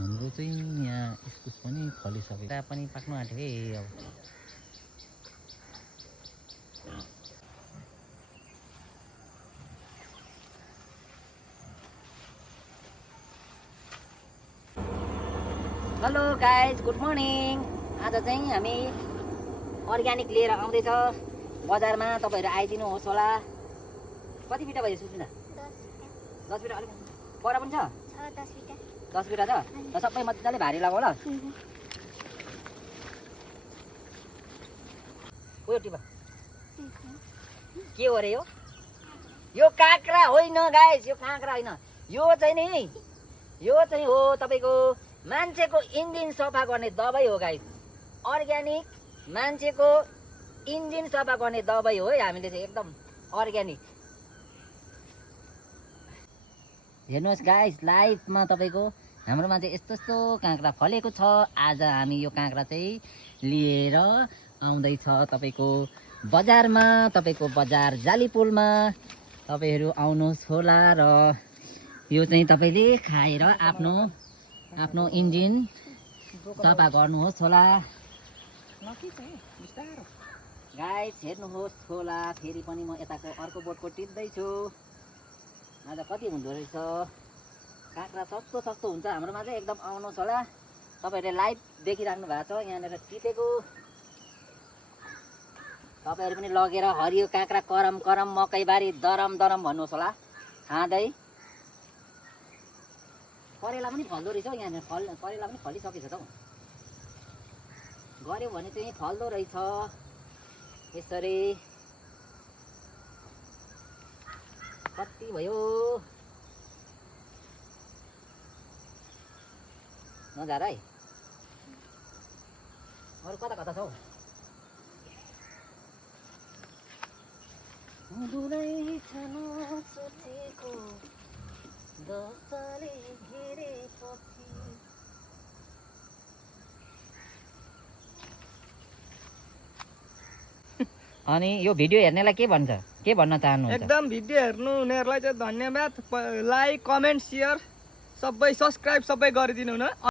हाम्रो चाहिँ यहाँ इस्कुस पनि फलिसक्यो, त्यहाँ पनि पाक्नु आँट्यो है। अब हेलो गाइज, गुड मर्निङ। आज चाहिँ हामी अर्ग्यानिक लिएर आउँदैछ बजारमा। तपाईँहरू आइदिनुहोस् होला। कति बिटा भयो सुस्मिता? 10 बिटा। अलिक पर पनि छ? 10 बिटा छ। र सबै मजाले भारी लगाऊ ल। उयो टिपा के हो रे यो काँक्रा होइन गाइज, यो काँक्रा होइन। यो चाहिँ हो तपाईँको मान्छेको इन्जिन सफा गर्ने दबाई हो गाइज। अर्ग्यानिक मान्छेको इन्जिन सफा गर्ने दबाई हो है। हामीले चाहिँ एकदम अर्ग्यानिक। हेर्नुहोस् गाइज, लाइभमा तपाईँको हाम्रोमा चाहिँ यस्तो यस्तो काँक्रा फलेको छ। आज हामी यो काँक्रा चाहिँ लिएर आउँदैछ तपाईँको बजारमा, तपाईँको बजार जालीपुलमा। तपाईँहरू आउनुहोस् होला र यो चाहिँ तपाईँले खाएर आफ्नो इन्जिन सफा गर्नुहोस् होला। गाइज हेर्नुहोस् होला। फेरि पनि म यताको अर्को बोटको टिप्दैछु। आज कति हुँदो रहेछ काँक्रा। सस्तो हुन्छ हाम्रोमा चाहिँ। एकदम आउनुहोस् होला। तपाईँहरूले लाइभ देखिराख्नु भएको छ यहाँनिर टिपेको। तपाईँहरू पनि लगेर हरियो काँक्रा करम करम मकैबारी दरम दरम भन्नुहोस् होला खाँदै। करेला पनि फल्दो रहेछ हौ यहाँनिर। करेला पनि फलिसकेछ त हौ। गऱ्यो भने चाहिँ फल्दो रहेछ यसरी। कति भयो नजारा है। अरू कता कता छ हौ? अनि यो भिडियो हेर्नेलाई के भन्न चाहनुहुन्छ? एकदम भिडियो हेर्नु हुनेहरूलाई चाहिँ धन्यवाद। लाइक, कमेन्ट, सेयर सबै, सब्सक्राइब सबै गरिदिनु न।